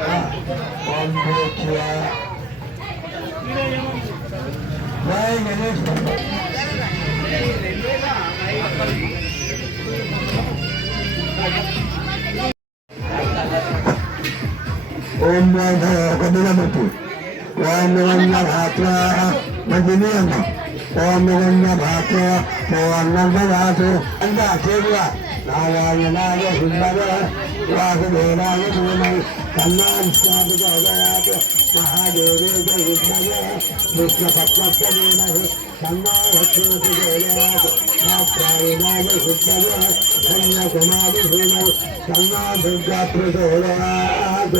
ఓం భూత్య జై గణేష్ ఓం కబిలమతి ఓం భాత్ర మంచిది అమ్మ ఓం భాత్ర ఓం అంతా చేరువా నారాయణాయ సుందర వాసుదేవాయ ధీమహి తన్నో విష్ణుప్రచోదయాత్ మహాదేవేయ విద్మహే విష్ణుపత్నస్య ధీమహి తన్నో లక్ష్మీ ప్రచోదయాత్ నారాయణాయ విద్మహే కన్యాకుమారి ధీమహి తన్నో దుర్గా ప్రచోదయాత్.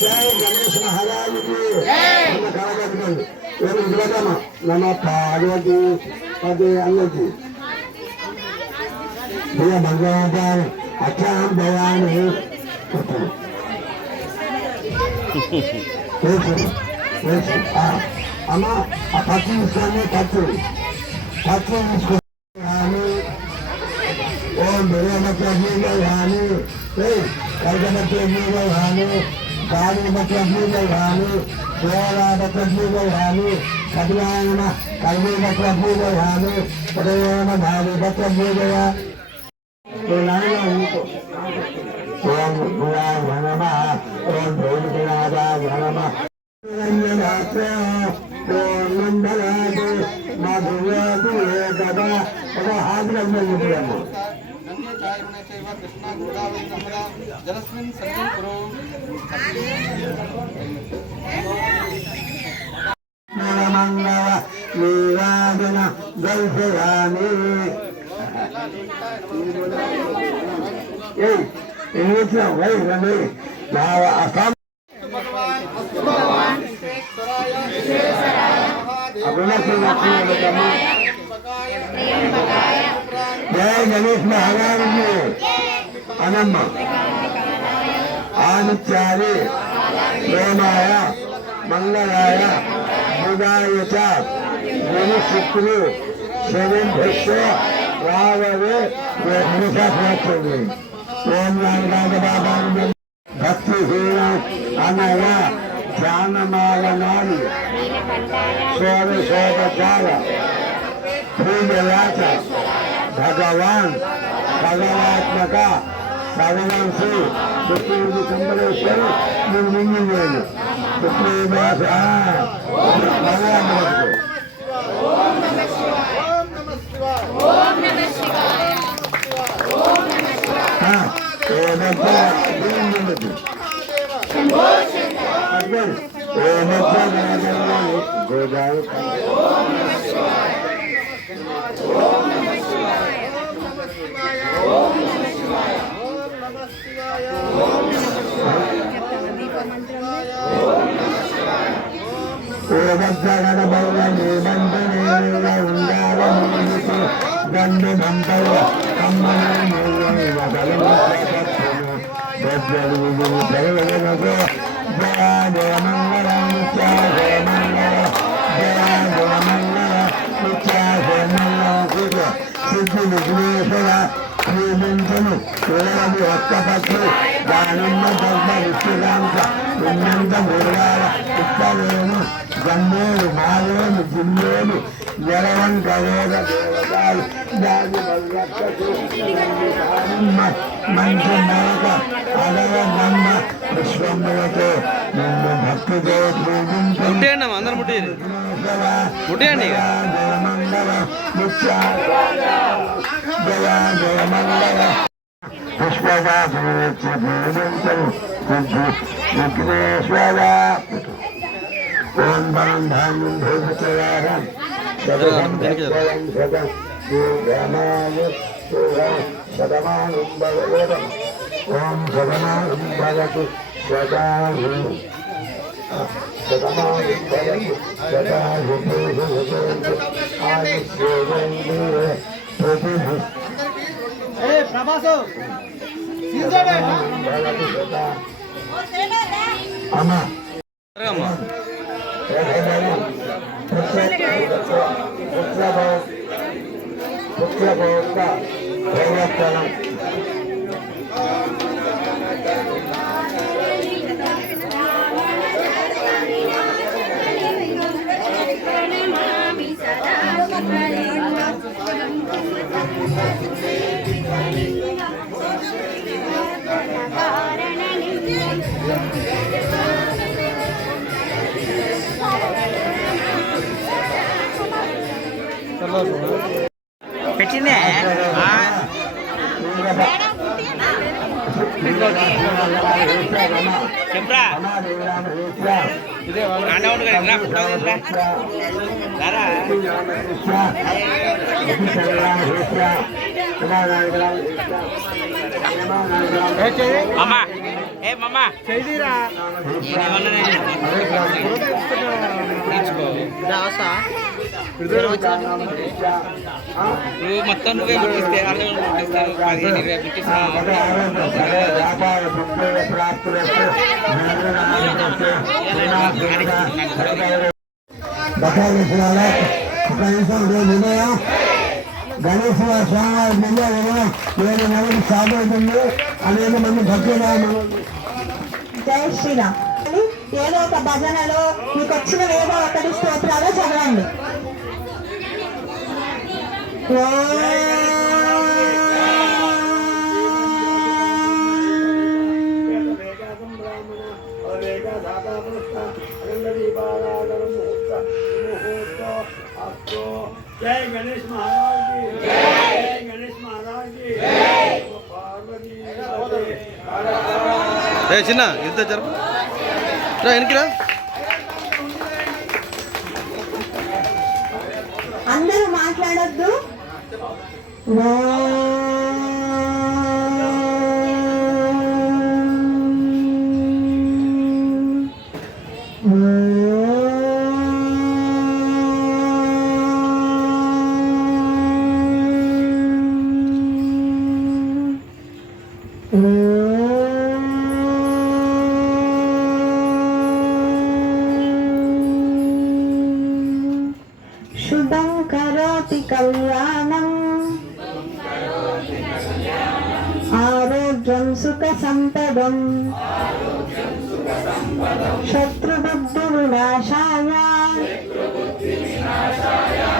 జై గణేష్ మహారాజ్ కి అన్న కలగట్టుకోండి. నమ పార్వతి పదే అన్నది భగవంతాన్ అక్షరం భయాన్ని అమ్మ ఆ పచ్చి తీసుకొని పచ్చి తీసుకొని ఓం బిర్యానీ కానీ కలకత్తా కానీ गाड़ी मतलब गानी गोरा मतलब गानी कल्याण कलमी मतलब गानी प्रेम भावी मतलब गया तो ओम भुवाय नमः ओम भूतनाथाय नमः ओम मंडलाय मधुवती गदा और हाथ में मुझे कृष्णा गोदावरी नर्मदा जलस्मिन् सन्निधिं कुरु. मंगल नीराजन जलसयामि. ये वही रमे नाव असम भगवान अपना से जय गणेश महाराज जी अनम आदित्यादि प्रेमाय मंगलाय बुधाय च गुरुशुक्र शनिभ्यश्च राववे हनुषास्त्रे ओम रामदास भक्तिहीन अनय ध्यानमालनानि षोडशोपचार पूजयाच भगवान भगवात्मक भगवान श्री पुत्री कंबलेश्वर निर्मिंग శ్రీమంతులు కేవలం ఒక్కపట్టు దానమ్మ ధర్మ విశ్రాంత ఉన్నంత గురువాల ఉత్తరేను గన్నేరు మావేలు జిల్లేలు జలవం కవేద దేవతాలు దాని వల్లక్కకు మంచి నరక అడవ నమ్మ విశ్వములతో నిన్ను భక్తితో పూజించండి మంగళ నిత్య జయ జయ మంగళ విఘ్నేశ్వర ఓం బలం ధాన్యం భూతరారం శతమానం భగవతం ఓం శతమానం భగతు శతాహు శతమానం భగతు శతాహు ప్రభాసు అమ్మా పెట్టిందే చెప్పరా ఆడ ఉండు కదా మామా ఏ మామా చెయ్యిరా నువ్వు మొత్తం నువ్వే ముట్టిస్తే వాళ్ళు ముట్టిస్తారు 15-20 ముట్టిస్తావు గణేశ స్వామివారి ముందు 7 నెలలు స్టార్ట్ అవుతుంది. అనేక మంది భక్తులు జై శ్రీరామ్. ఏదో ఒక భజనలో మీకు వచ్చిన ఏదో ఒకటి స్తోత్రాలు చదవండి. जय गणेश महाराज की जय गणेश महाराज की पार्वती చిన్న ఇంత జరుపు వెనక్కిరా అందరూ మాట్లాడొద్దు. శుభం కరోతి కళ్యాణం ఆరోగ్యం సుఖ సంపదం శత్రుబుద్ధి వినాశాయ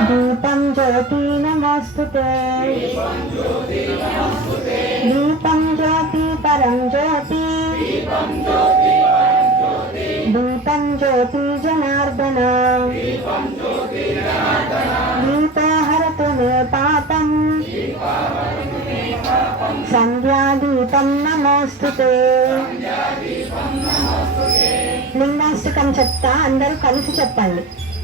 దీపం జ్యోతి నమోస్తుతే దీపం జ్యోతి పరం జ్యోతి దీపం జ్యోతి జనార్దన దీపో హరతు మే పాపం సంధ్యాదీపం నమోస్తుతే. లింగాష్టకం చెప్తా, అందరూ కలిసి చెప్పండి.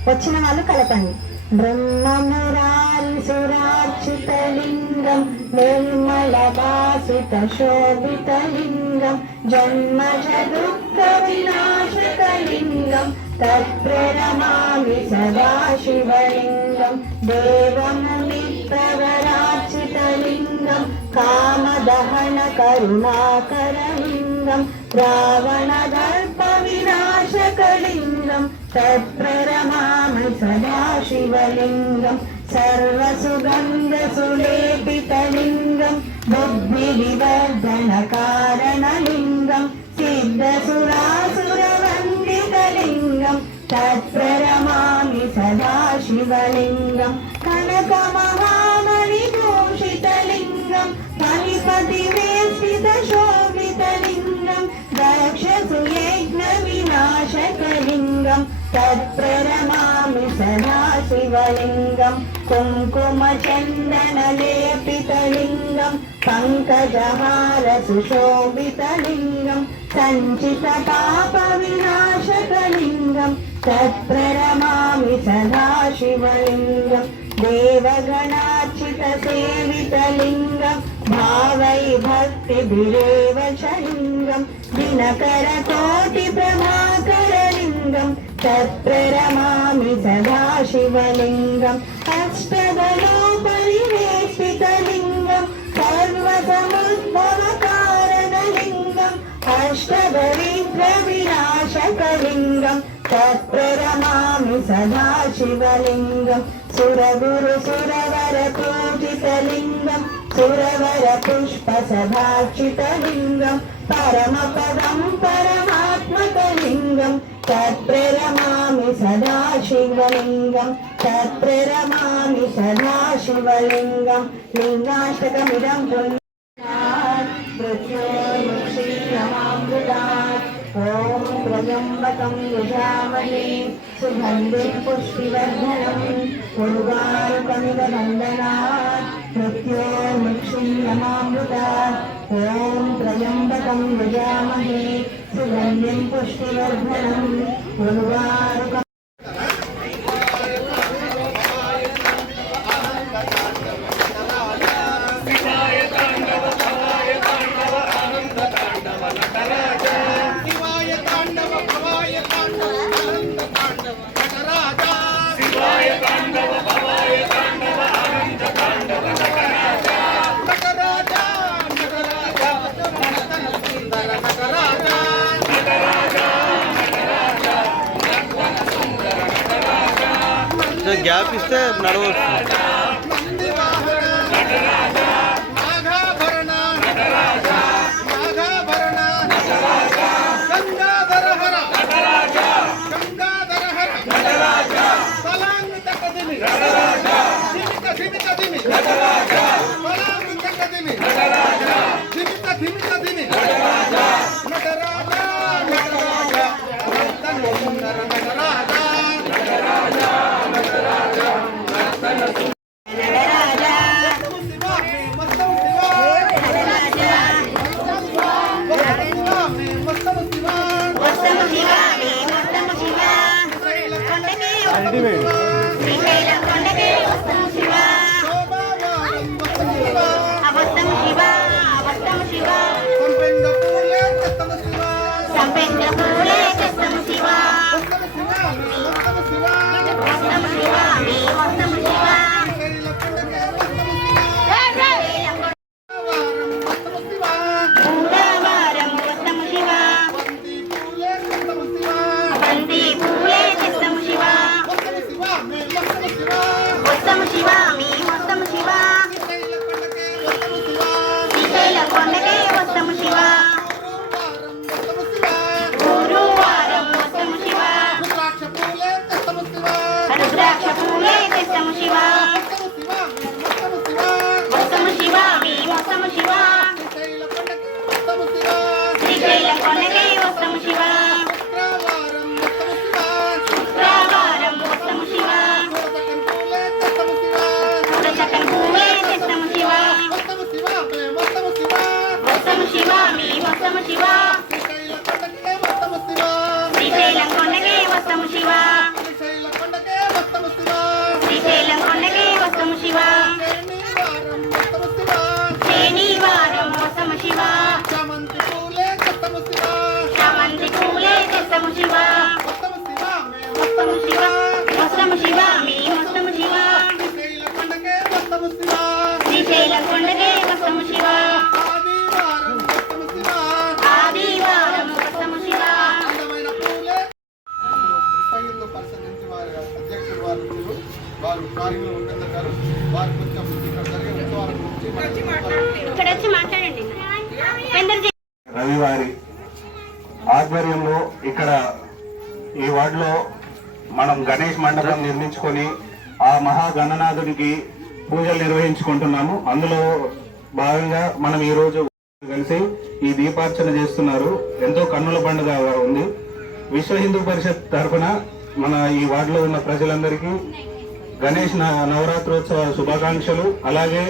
వచ్చిన వాళ్ళు కలపండి. బ్రహ్మమురారి సురార్చితలింగం నిర్మలవాసిత శోభితలింగం జన్మజ దుఃఖ వినాశకలింగం తత్ప్రణమామి సదాశివలింగం దేవముని ప్రవరార్చితలింగం కామదహన కరుణాకరలింగం రావణదర్ప వినాశకలింగం తత్ప్రణమామి సదాశివలింగం సర్వసుగంధసులేపితలింగం బుద్ధివివర్ధనకారణలింగం సిద్ధసురాసురవందితలింగం తత్ప్రణమామి సదాశివలింగం కనకమహామణిభూషితలింగం ఫణిపతివేష్టితశోభితలింగం దక్షసు యజ్ఞ వినాశకలింగం తత్ప్రణమామి సదాశివలింగం కుంకుమచందనలేపితలింగం పంకజహార సుశోభితలింగం సంచిత పాప వినాశకలింగం తత్ప్రణమామి సదాశివలింగం దేవగణార్చిత సేవితలింగం భావై భక్తిభిరేవ చలింగం దినకర కోటి ప్రభాకరలింగం తత్ప్రణమామి సదాశివలింగం అష్టదలోపరివేష్టితలింగం సర్వసముద్భవకారణలింగం అష్టదరిద్ర వినాశకలింగం తత్ప్రణమామి సదాశివలింగం సురగురు సురవర పూజితలింగం సురవర పుష్ప సదాక్షితలింగం పరమపదం పరమాత్మకలింగం తత్ప్రణమామి సదాశివలింగం తత్ప్రణమామి సదాశివలింగం లింగాష్టకమిదం పుణ్యాత్ మృత్యోర్ముక్షీయమామృతాత్ ఓం త్రయంబకం యజామహే సుగంధిం పుష్టివర్ధనం ఉర్వారుకమివ బంధనాత్ మృత్యోర్ముక్షీయమామృతాత్ ఓం త్రయంబకం యజామహే సుగంధిం పుష్టివర్ధనం ఉర్వారుకం గ్యాప్ ఇస్తే నడవచ్చు. రవివారి ఆధ్వర్యంలో ఇక్కడ ఈ వార్డులో మనం గణేష్ మండపం నిర్మించుకొని ఆ మహాగణనాథునికి పూజలు నిర్వహించుకుంటున్నాము. అందులో భాగంగా మనం ఈ రోజు కలిసి ఈ దీపార్చన చేస్తున్నారు. ఎంతో కన్నుల పండుగ ఉంది. విశ్వ హిందూ పరిషత్ తరఫున మన ఈ వార్డులో ఉన్న ప్రజలందరికీ గణేష్ నవరాత్రోత్సవ శుభాకాంక్షలు. అలాగే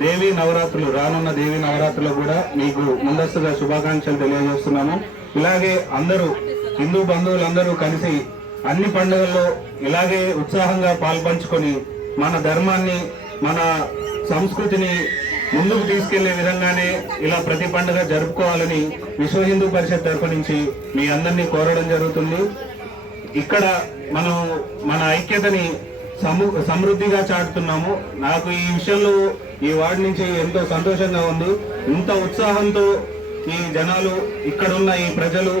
దేవీ నవరాత్రులు, రానున్న దేవీ నవరాత్రులు కూడా మీకు ముందస్తుగా శుభాకాంక్షలు తెలియజేస్తున్నాము. ఇలాగే అందరూ హిందూ బంధువులందరూ కలిసి అన్ని పండుగల్లో ఇలాగే ఉత్సాహంగా పాల్పంచుకొని మన ధర్మాన్ని, మన సంస్కృతిని ముందుకు తీసుకెళ్లే విధంగానే ఇలా ప్రతి పండుగ జరుపుకోవాలని విశ్వ హిందూ పరిషత్ తరఫు నుంచి మీ అందరినీ కోరడం జరుగుతుంది. ఇక్కడ మనం మన ఐక్యతని సమృద్ధిగా చాటుతున్నాము. నాకు ఈ విషయంలో ఈ వార్డు నుంచి ఎంతో సంతోషంగా ఉంది. ఇంత ఉత్సాహంతో ఈ జనాలు, ఇక్కడున్న ఈ ప్రజలు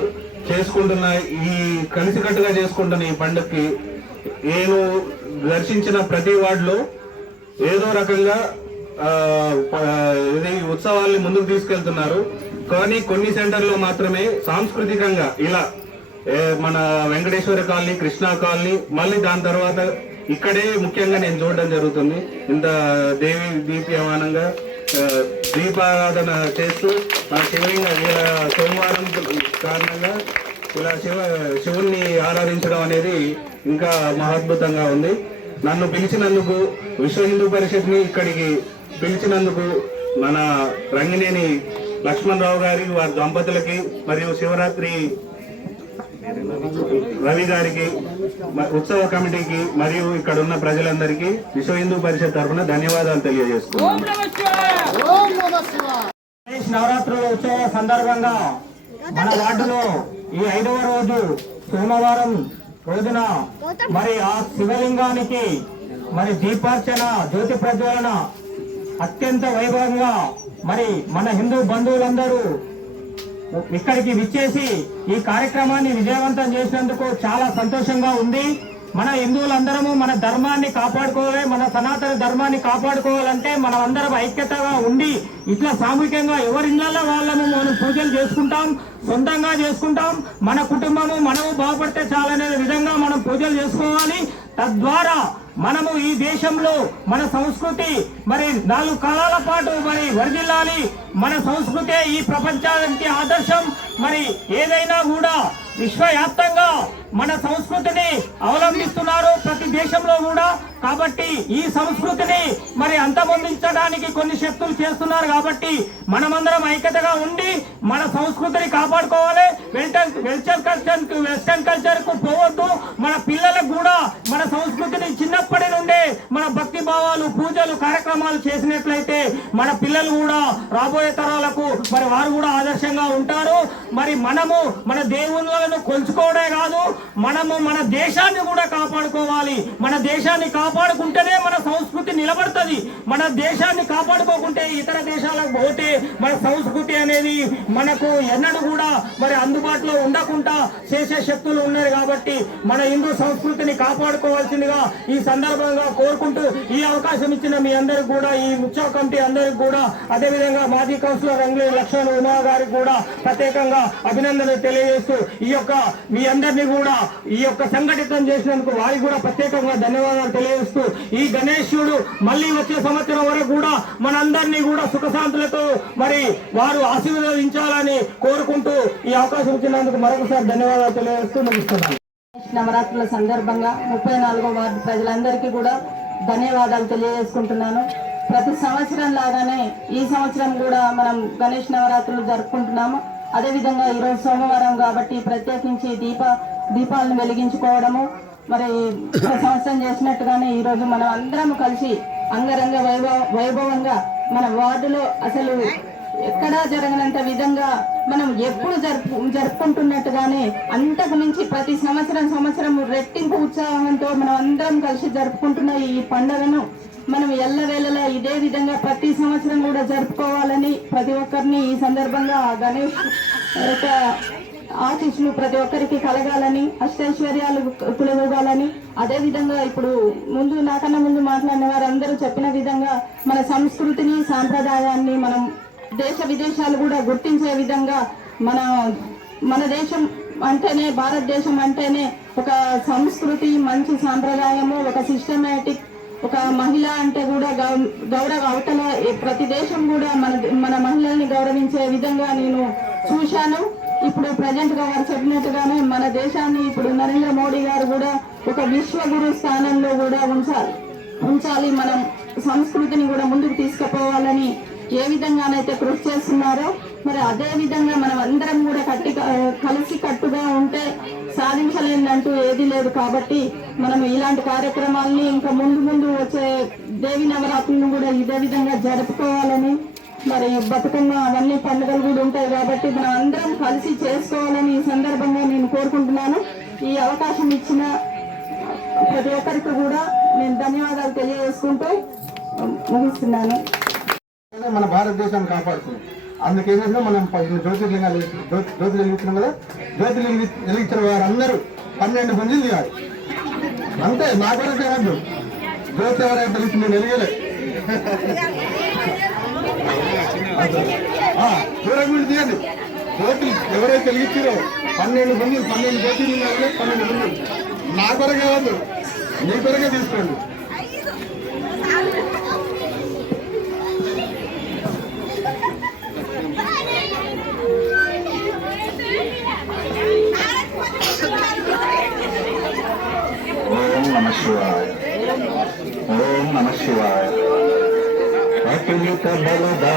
చేసుకుంటున్న ఈ కలిసికట్టుగా చేసుకుంటున్న ఈ పండుగకి నేను దర్శించిన ప్రతి వార్డులో ఏదో రకంగా ఇది ఉత్సవాల్ని ముందుకు తీసుకెళ్తున్నారు. కానీ కొన్ని సెంటర్లో మాత్రమే సాంస్కృతికంగా ఇలా మన వెంకటేశ్వర కాలనీ, కృష్ణా కాలనీ, మళ్ళీ దాని తర్వాత ఇక్కడే ముఖ్యంగా నేను చూడడం జరుగుతుంది. ఇంత దేవి దీప్యమానంగా దీపారాధన చేస్తూ శివలింగ సోమవారం కారణంగా ఇలా శివుణ్ణి ఆరాధించడం అనేది ఇంకా మహాద్భుతంగా ఉంది. నన్ను పిలిచినందుకు, విశ్వ హిందూ పరిషత్ని ఇక్కడికి పిలిచినందుకు మన రంగినేని లక్ష్మణరావు గారి, వారి దంపతులకి, మరియు శివరాత్రి రవి గారికి, ఉత్సవ కమిటీకి, మరియు ఇక్కడ ఉన్న ప్రజలందరికీ విశ్వ హిందూ పరిషత్ తరఫున ధన్యవాదాలు తెలియజేస్తున్నాను. నవరాత్రుల ఉత్సవ సందర్భంగా మన వార్డులో ఈ 5వ రోజు సోమవారం రోజున మరి ఆ శివలింగానికి మరి దీపార్చన, జ్యోతి ప్రజ్వలన అత్యంత వైభవంగా మరి మన హిందూ బంధువులందరూ ఇక్కడికి విచ్చేసి ఈ కార్యక్రమాన్ని విజయవంతం చేసినందుకు చాలా సంతోషంగా ఉంది. మన హిందువులందరము మన ధర్మాన్ని కాపాడుకోవాలి, మన సనాతన ధర్మాన్ని కాపాడుకోవాలంటే మనం అందరం ఐక్యతగా ఉండి ఇట్లా సామూహికంగా ఎవరిళ్ళలో వాళ్ళము మనం పూజలు చేసుకుంటాం, సొంతంగా చేసుకుంటాం. మన కుటుంబము మనము బాగుపడితే చాలనే విధంగా మనం పూజలు చేసుకోవాలి. తద్వారా మనము ఈ దేశంలో మన సంస్కృతి మరి 4 కాలాల పాటు మరి వర్ధిల్లాలి. మన సంస్కృతే ఈ ప్రపంచానికి ఆదర్శం. మరి ఏదైనా కూడా విశ్వవ్యాప్తంగా మన సంస్కృతిని అవలంబిస్తున్నారు ప్రతి దేశంలో కూడా. కాబట్టి ఈ సంస్కృతిని మరి అంతమొందించడానికి కొన్ని శక్తులు చేస్తున్నారు. కాబట్టి మనమందరం ఐక్యతగా ఉండి మన సంస్కృతిని కాపాడుకోవాలి. వెస్టర్న్ కల్చర్ కు పోవద్దు. మన పిల్లలకు కూడా మన సంస్కృతిని చిన్నప్పటి నుండే మన భక్తి భావాలు, పూజలు, కార్యక్రమాలు చేసినట్లయితే మన పిల్లలు కూడా రాబోయే తరాలకు మరి వారు కూడా ఆదర్శంగా ఉంటారు. మరి మనము మన దేవుళ్ళను కొలుచుకోవడే కాదు, మనము మన దేశాన్ని కూడా కాపాడుకోవాలి. మన దేశాన్ని కాపాడుకుంటేనే మన సంస్కృతి నిలబడుతుంది. మన దేశాన్ని కాపాడుకోకుంటే ఇతర దేశాలకు పోతే మన సంస్కృతి అనేది మనకు ఎన్నడూ కూడా మరి అందుబాటులో ఉండకుండా చేసే శక్తులు ఉన్నాయి. కాబట్టి మన హిందూ సంస్కృతిని కాపాడుకోవాల్సిందిగా ఈ సందర్భంగా కోరుకుంటూ ఈ అవకాశం ఇచ్చిన మీ అందరికి కూడా, ఈ ఉత్సవ కమిటీ అందరికి కూడా, అదేవిధంగా మాజీ కౌన్సిలర్ రంగులేని లక్ష్మణ ఉమా గారికి కూడా ప్రత్యేకంగా అభినందనలు తెలియజేస్తూ ఈ యొక్క మీ అందరినీ కూడా ఈ యొక్క సంఘటితం చేసినందుకు వారికి కూడా ప్రత్యేకంగా ధన్యవాదాలు తెలియజేస్తూ ఈ గణేశుడు మళ్ళీ వచ్చే సంవత్సరం వరకు కూడా మనందరినీ కూడా సుఖశాంతులతో మరి వారు ఆశీర్వదించాలని కోరుకుంటూ ఈ అవకాశం ఇచ్చినందుకు మరొకసారి ధన్యవాదాలు తెలియజేస్తూ ముగిస్తున్నాను. నవరాత్రుల సందర్భంగా 34వ వార్డు ప్రజలందరికీ కూడా ధన్యవాదాలు తెలియజేసుకుంటున్నాను. ప్రతి సంవత్సరం లాగానే ఈ సంవత్సరం కూడా మనం గణేష్ నవరాత్రులు జరుపుకుంటున్నాము. అదేవిధంగా ఈరోజు సోమవారం కాబట్టి ప్రత్యేకించి దీపాలను వెలిగించుకోవడము మరి సంవత్సరం చేసినట్టుగానే ఈరోజు మనం అందరం కలిసి అంగరంగ వైభవంగా మన వార్డులో అసలు ఎక్కడా జరగనంత విధంగా మనం ఎప్పుడు జరుపుకుంటున్నట్టుగానే అంతకు మించి ప్రతి సంవత్సరం రెట్టింపు ఉత్సాహంతో మనం అందరం కలిసి జరుపుకుంటున్న ఈ పండుగను మనం ఎల్లవేళలా ఇదే విధంగా ప్రతి సంవత్సరం కూడా జరుపుకోవాలని ప్రతి ఒక్కరిని ఈ సందర్భంగా గణేష్ యొక్క ఆశీస్సులు ప్రతి ఒక్కరికి కలగాలని, అష్టైశ్వర్యాలు కులగొగాలని, అదేవిధంగా ఇప్పుడు నాకన్నా ముందు మాట్లాడిన వారందరూ చెప్పిన విధంగా మన సంస్కృతిని, సాంప్రదాయాన్ని మనం దేశ విదేశాలు కూడా గుర్తించే విధంగా మన దేశం అంటేనే, భారతదేశం అంటేనే ఒక సంస్కృతి, మంచి సాంప్రదాయము, ఒక సిస్టమేటిక్, ఒక మహిళ అంటే కూడా గౌరవ అవతల ప్రతి దేశం కూడా మన మహిళల్ని గౌరవించే విధంగా నేను చూశాను. ఇప్పుడు ప్రజెంట్ గా వారు చెప్పినట్టుగానే మన దేశాన్ని ఇప్పుడు నరేంద్ర మోడీ గారు కూడా ఒక విశ్వగురు స్థానంలో కూడా ఉంచాలి. మనం సంస్కృతిని కూడా ముందుకు తీసుకుపోవాలని ఏ విధంగానైతే కృషి చేస్తున్నారో మరి అదే విధంగా మనం అందరం కూడా కలిసి కట్టుగా ఉంటే సాధించలేదంటూ ఏది లేదు. కాబట్టి మనం ఇలాంటి కార్యక్రమాల్ని ఇంకా ముందు వచ్చే దేవి నవరాత్రులను కూడా ఇదే విధంగా జరుపుకోవాలని, మరి బతుకమ్మ అవన్నీ పండుగలు కూడా ఉంటాయి కాబట్టి మనం అందరం కలిసి చేసుకోవాలని ఈ సందర్భంగా నేను కోరుకుంటున్నాను. ఈ అవకాశం ఇచ్చిన ప్రతి ఒక్కరికి కూడా నేను ధన్యవాదాలు తెలియజేసుకుంటూ ముగిస్తున్నాను. మన భారతదేశాన్ని కాపాడుతున్నాం. అందుకేంటంటే మనం జ్యోతిర్లింగాలు వెలిగించినాం కదా, జ్యోతిర్లింగ వెలిగించిన వారందరూ 12 మందిని తీయాలి అంతే. నా కొరకు ఏమద్దు, జ్యోతి ఎవరైనా తెలిసి నేను వెలిగలే దూరం నుండి తీయండి. జ్యోతి ఎవరైతే వెలిగించారో 12 మంది, 12 జ్యోతిర్లింగాలు, 12 మంది. నా కొరకు ఏమద్దు, నీ కొరకే తీసుకోండి. నమ శివాయ. ఓం నమ శివాయ. అతులిత బలదా